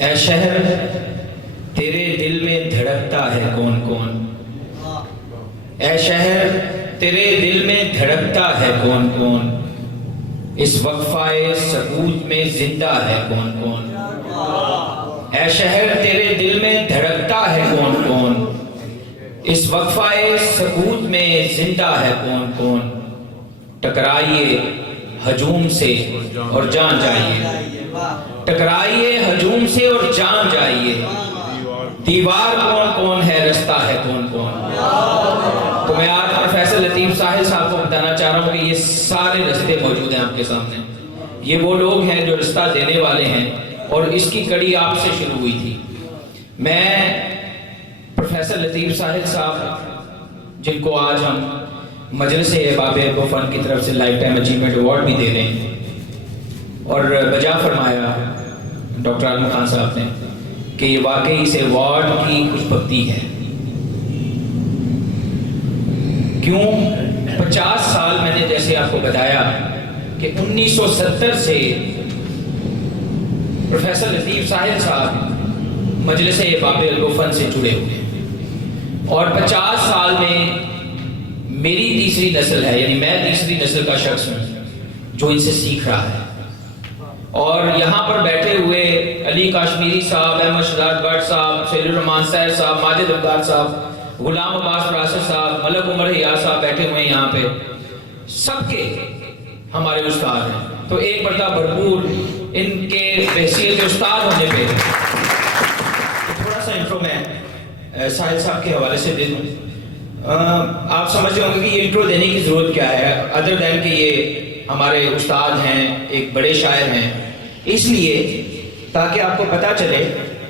اے شہر تیرے دل میں دھڑکتا ہے کون کون، اے شہر تیرے دل میں دھڑکتا ہے کون کون، اس وقفہ سکوت میں زندہ ہے کون کون، اے شہر تیرے دل میں دھڑکتا ہے کون کون، اس وقفہ سکوت میں زندہ ہے کون کون، ٹکرائیے ہجوم سے اور جان جائیے، ٹکرائیے ہجوم سے اور جان جائیے، دیوار کون کون ہے رستہ ہے کون کون۔ تو میں آج پروفیسر لطیف ساحل صاحب کو بتانا چاہ رہا ہوں کہ یہ سارے رستے موجود ہیں آپ کے سامنے، یہ وہ لوگ ہیں جو رستہ دینے والے ہیں، اور اس کی کڑی آپ سے شروع ہوئی تھی۔ میں پروفیسر لطیف ساحل صاحب جن کو آج ہم مجلس احباب فن کی طرف سے لائف ٹائم اچیومنٹ ایوارڈ بھی دے رہے ہیں، اور بجا فرمایا ڈاکٹر عالم خان صاحب نے کہ یہ واقعی اس ایوارڈ کی خوش بختی ہے۔ کیوں؟ 50 سال میں نے جیسے آپ کو بتایا کہ 1970 سے پروفیسر لطیف ساحل صاحب مجلس احباب فن سے جڑے ہوئے ہیں، اور 50 سال میں میری تیسری نسل ہے، یعنی میں تیسری نسل کا شخص ہوں جو ان سے سیکھ رہا ہے۔ اور یہاں پر بیٹھے ہوئے علی کاشمیری صاحب، احمد شہزاد بٹ صاحب، سید الرحمان صاحب صاحب، ماجد عبدال صاحب، غلام عباس راشد صاحب، ملک عمر حیات صاحب بیٹھے ہوئے ہیں یہاں پہ، سب کے ہمارے استاد ہیں۔ تو ایک مرتبہ بھرپور ان کے حیثیت استاد ہونے پہ تھوڑا سا انٹرو میں ساحل صاحب کے حوالے سے دے دوں۔ آپ سمجھ رہے ہوں گے کہ یہ انٹرو دینے کی ضرورت کیا ہے، ادر دین کہ یہ ہمارے استاد ہیں، ایک بڑے شاعر ہیں، اس لیے تاکہ آپ کو پتہ چلے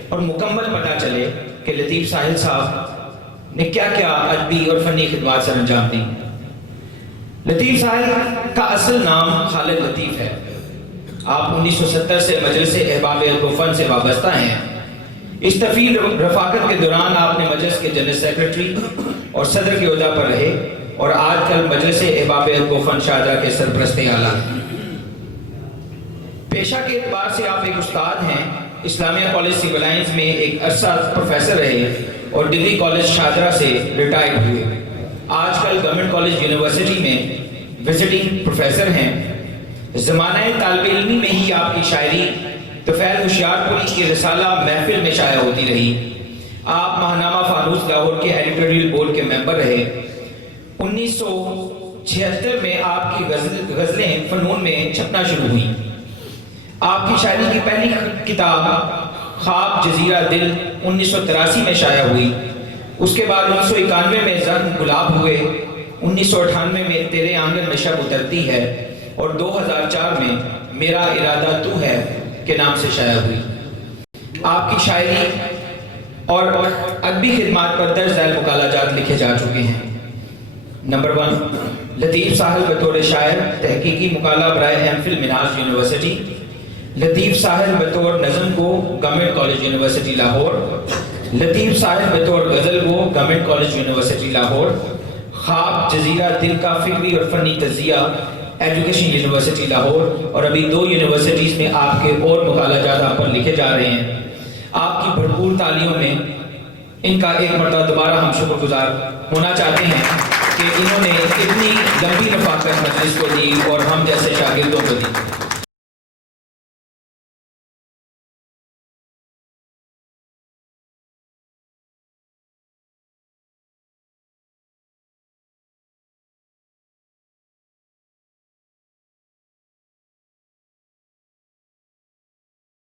اور مکمل پتہ چلے کہ لطیف ساحل صاحب نے کیا کیا ادبی اور فنی خدمات سر انجام دی۔ لطیف ساحل کا اصل نام خالد لطیف ہے۔ آپ 1970 سے مجلس احباب فن سے وابستہ ہیں۔ اس طویل رفاقت کے دوران آپ نے مجلس کے جنرل سیکرٹری اور صدر کے عہدہ پر رہے، اور آج کل مجلس احباب فن شارجہ کے سرپرست اعلیٰ ہیں۔ پیشہ کے اعتبار سے آپ ایک استاد ہیں، اسلامیہ کالج سول لائنز میں ایک عرصہ پروفیسر رہے اور ڈگری کالج شاہدرہ سے ریٹائرڈ ہوئے۔ آج کل گورنمنٹ کالج یونیورسٹی میں وزٹنگ پروفیسر ہیں۔ زمانہ طالب علمی میں ہی آپ کی شاعری طفیل ہوشیار پوری کی رسالہ محفل میں شائع ہوتی رہی۔ آپ ماہنامہ فانوس لاہور کے ایڈیٹوریل بورڈ کے ممبر رہے۔ 1976 میں آپ کی غزلیں فنون میں چھپنا شروع ہوئیں۔ آپ کی شاعری کی پہلی کتاب خواب جزیرہ دل 1983 میں شائع ہوئی۔ اس کے بعد 1991 میں زخم گلاب ہوئے، 1998 میں تیرے آنگن میں شب اترتی ہے، اور 2004 میں میرا ارادہ تو ہے کے نام سے شائع ہوئی۔ آپ کی شاعری اور ادبی خدمات پر درج ذیل مقالہ جات لکھے جا چکے ہیں۔ نمبر 1، لطیف ساحل بطور شاعر، تحقیقی مقالہ برائے ایم فل منہاج یونیورسٹی۔ لطیف ساحل بطور نظم گو، گورنمنٹ کالج یونیورسٹی لاہور۔ لطیف ساحل بطور غزل گو، گورنمنٹ کالج یونیورسٹی لاہور۔ خواب جزیرہ دل کا فکری اور فنی تجزیہ، ایجوکیشن یونیورسٹی لاہور، اور ابھی 2 یونیورسٹیز میں آپ کے اور مقالہ جات آپ پر لکھے جا رہے ہیں۔ آپ کی بھرپور تعلیموں میں ان کا ایک مرتبہ دوبارہ ہم شکر گزار ہونا چاہتے ہیں کہ انہوں نے اتنی لمبی رفاقت مجلس کو دی اور ہم جیسے شاگردوں کو دی۔